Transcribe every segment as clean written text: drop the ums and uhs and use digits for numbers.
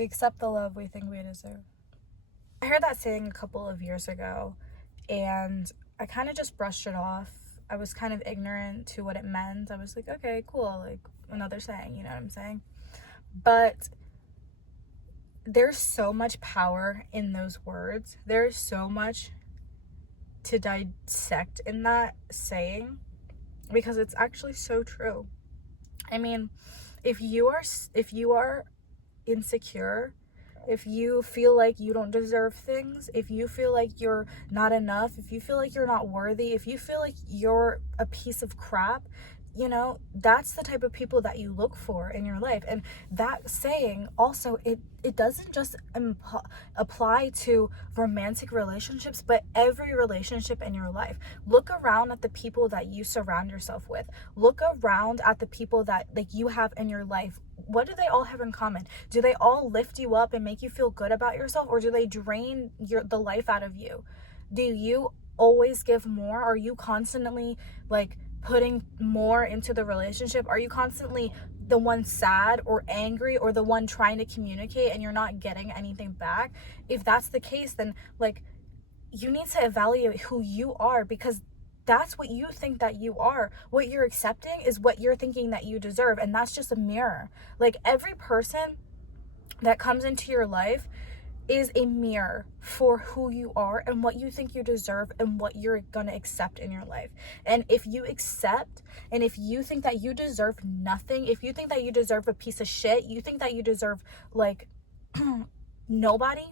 We accept the love we think we deserve. I heard that saying a couple of years ago, and I kind of just brushed it off. I was kind of ignorant to what it meant. I was like, okay, cool, like another saying, you know what I'm saying? But there's so much power in those words. There's so much to dissect in that saying because it's actually so true. I mean, if you are insecure, if you feel like you don't deserve things, if you feel like you're not enough, if you feel like you're not worthy, if you feel like you're a piece of crap, you know, that's the type of people that you look for in your life. And that saying also, it doesn't just apply to romantic relationships, but every relationship in your life. Look around at the people that you surround yourself with. Look around at the people that like you have in your life. What do they all have in common? Do they all lift you up and make you feel good about yourself, or do they drain the life out of you? Do you always give more? Are you constantly like putting more into the relationship? Are you constantly the one sad or angry, or the one trying to communicate and you're not getting anything back? If that's the case, then like you need to evaluate who you are, because that's what you think that you are. What you're accepting is what you're thinking that you deserve, and that's just a mirror. Like every person that comes into your life is a mirror for who you are and what you think you deserve and what you're gonna accept in your life. And if you accept, and if you think that you deserve nothing, if you think that you deserve a piece of shit, you think that you deserve like nobody,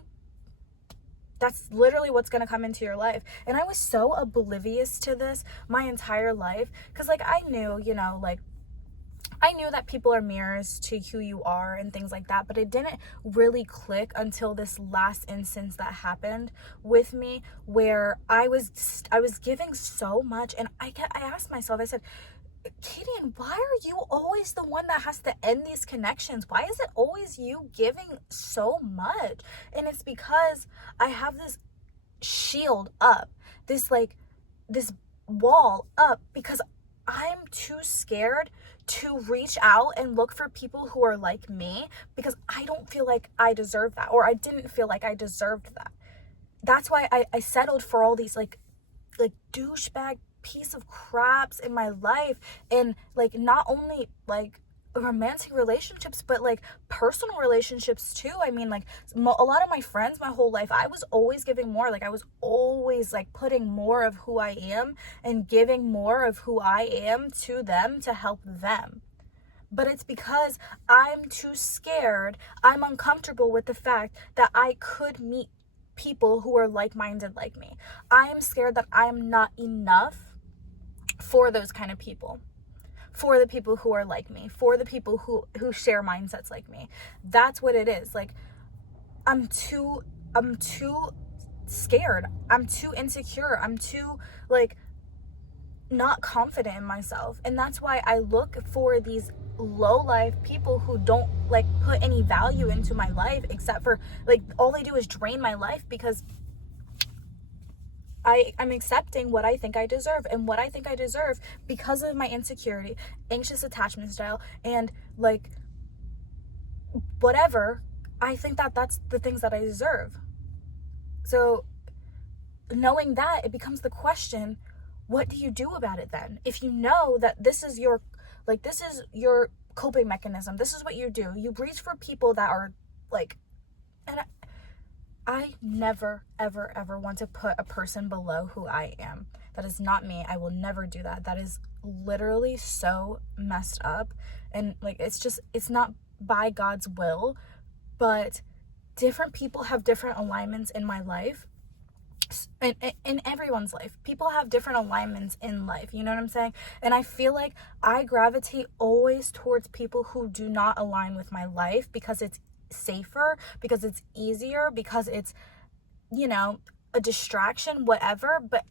that's literally what's gonna come into your life. And I was so oblivious to this my entire life, because like I knew, you know, like I knew that people are mirrors to who you are and things like that, but it didn't really click until this last instance that happened with me, where I was giving so much, and I asked myself, I said, Katie, why are you always the one that has to end these connections? Why is it always you giving so much? And it's because I have this shield up, this wall up, because I'm too scared to reach out and look for people who are like me, because I don't feel like I deserve that, or I didn't feel like I deserved that. That's why I settled for all these like douchebag piece of craps in my life, and like not only like romantic relationships, but like personal relationships too. I mean, like a lot of my friends my whole life, I was always giving more. Like I was always like putting more of who I am and giving more of who I am to them to help them. But it's because I'm too scared, I'm uncomfortable with the fact that I could meet people who are like-minded like me. I am scared that I'm not enough for those kind of people, for the people who are like me, for the people who share mindsets like me. That's what it is. Like I'm too scared. I'm too insecure. I'm too like not confident in myself. And that's why I look for these low life people who don't like put any value into my life, except for like all they do is drain my life, because I'm accepting what I think I deserve, and what I think I deserve because of my insecurity, anxious attachment style, and like whatever, I think that that's the things that I deserve. So knowing that, it becomes the question, what do you do about it then? If you know that this is your coping mechanism, this is what you do. You reach for people that are like, and I never, ever, ever want to put a person below who I am. That is not me. I will never do that. That is literally so messed up. And like, it's not by God's will, but different people have different alignments in my life. In everyone's life, people have different alignments in life, you know what I'm saying? And I feel like I gravitate always towards people who do not align with my life, because it's safer, because it's easier, because it's, you know, a distraction, whatever. But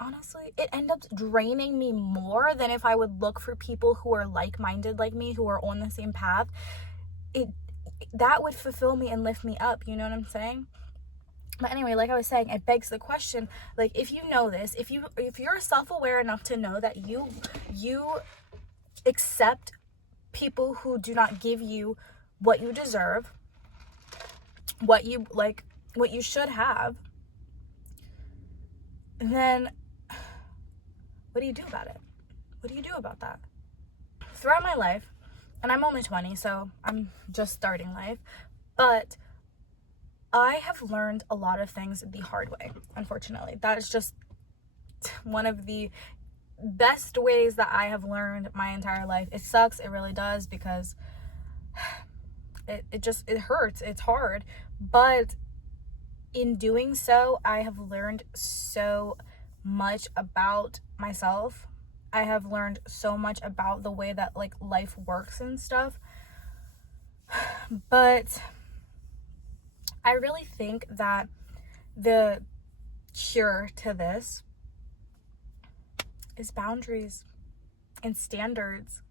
honestly, it ends up draining me more than if I would look for people who are like-minded like me, who are on the same path. That would fulfill me and lift me up, you know what I'm saying? But anyway, like I was saying, it begs the question, like, if you know this, if you're self-aware enough to know that you accept people who do not give you what you deserve, what you like, what you should have, then what do you do about it? What do you do about that? Throughout my life, and I'm only 20, so I'm just starting life, but I have learned a lot of things the hard way, unfortunately. That is just one of the best ways that I have learned my entire life. It sucks, it really does, because it hurts, it's hard, but in doing so, I have learned so much about myself. I have learned so much about the way that like life works and stuff. But I really think that the cure to this is boundaries and standards,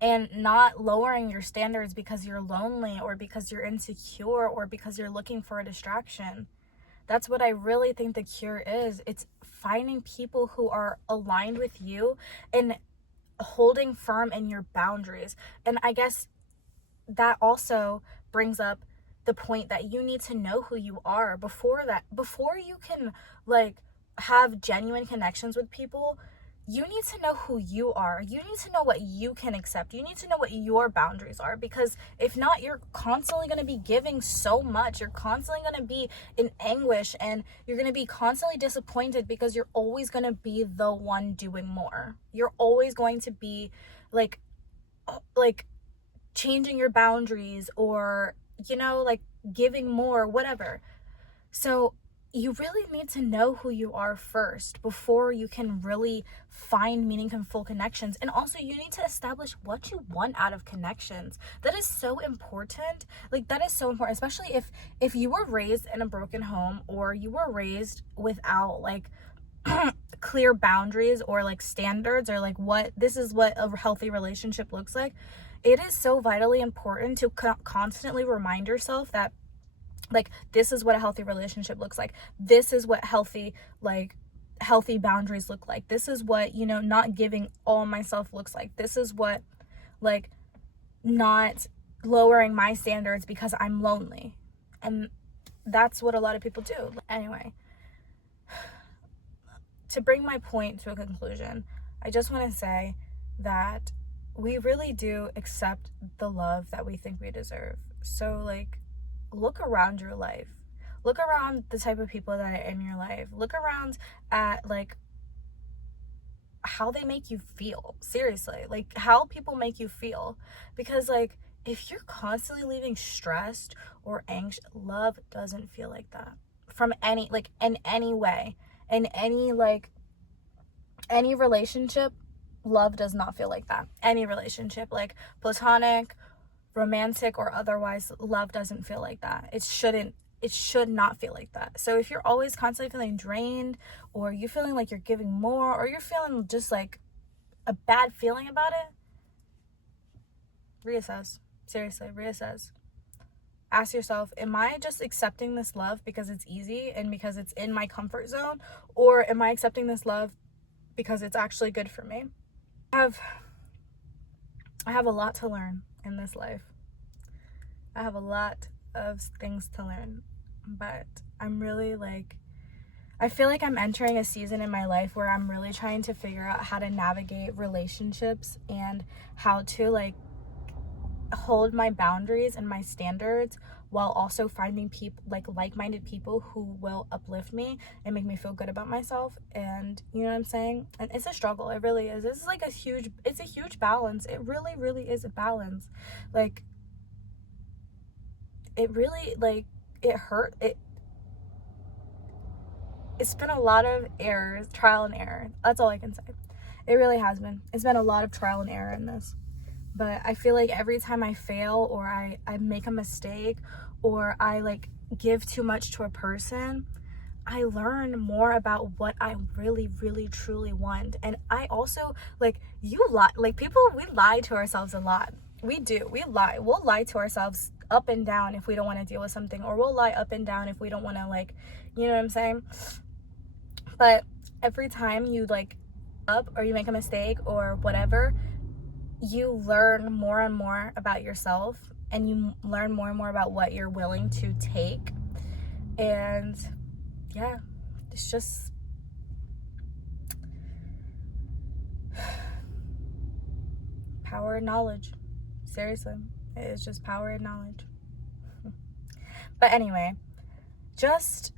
and not lowering your standards because you're lonely or because you're insecure or because you're looking for a distraction. That's what I really think the cure is. It's finding people who are aligned with you and holding firm in your boundaries. And I guess that also brings up the point that you need to know who you are before you can like have genuine connections with people. You need to know who you are. You need to know what you can accept. You need to know what your boundaries are, because if not, you're constantly going to be giving so much. You're constantly going to be in anguish, and you're going to be constantly disappointed because you're always going to be the one doing more. You're always going to be like changing your boundaries, or like giving more, whatever. So you really need to know who you are first before you can really find meaningful connections. And also, you need to establish what you want out of connections. That is so important. Like, that is so important, especially if you were raised in a broken home, or you were raised without like clear boundaries or like standards, or like this is what a healthy relationship looks like. It is so vitally important to constantly remind yourself that like, this is what a healthy relationship looks like. This is what healthy boundaries look like. This is what, not giving all myself looks like. This is what like not lowering my standards because I'm lonely. And that's what a lot of people do. Anyway, to bring my point to a conclusion, I just want to say that we really do accept the love that we think we deserve. So like, look around your life. Look around the type of people that are in your life. Look around at like how they make you feel. Seriously, like how people make you feel. Because like, if you're constantly leaving stressed or anxious, love doesn't feel like that. From any, like, in any way, in any relationship, love does not feel like that. Any relationship, like platonic, romantic, or otherwise, love doesn't feel like that. It should not feel like that. So if you're always constantly feeling drained, or you're feeling like you're giving more, or you're feeling just like a bad feeling about it, reassess. Seriously, reassess. Ask yourself, am I just accepting this love because it's easy and because it's in my comfort zone, or am I accepting this love because it's actually good for me? I have a lot to learn in this life. I have a lot of things to learn, but I'm really I feel like I'm entering a season in my life where I'm really trying to figure out how to navigate relationships and how to hold my boundaries and my standards, while also finding people like-minded people who will uplift me and make me feel good about myself. And you know what I'm saying? And it's a struggle. It really is. This is it's a huge balance. It really, really is a balance. It really, it hurt. It's been a lot of trial and error. That's all I can say. It really has been. It's been a lot of trial and error in this. But I feel like every time I fail, or I make a mistake, or I give too much to a person, I learn more about what I really, really, truly want. And I also, people, we lie to ourselves a lot. We do. We lie. We'll lie to ourselves up and down if we don't want to deal with something, or we'll lie up and down if we don't want to, you know what I'm saying? But every time you up, or you make a mistake or whatever, you learn more and more about yourself, and you learn more and more about what you're willing to take. And yeah, it's just power and knowledge. Seriously, it's just power and knowledge. But anyway, just,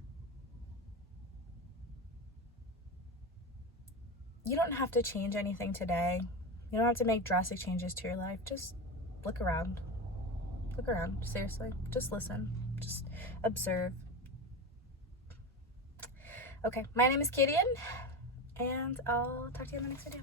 you don't have to change anything today. You don't have to make drastic changes to your life. Just look around. Look around, seriously. Just listen. Just observe. Okay, my name is Kadian, and I'll talk to you in the next video.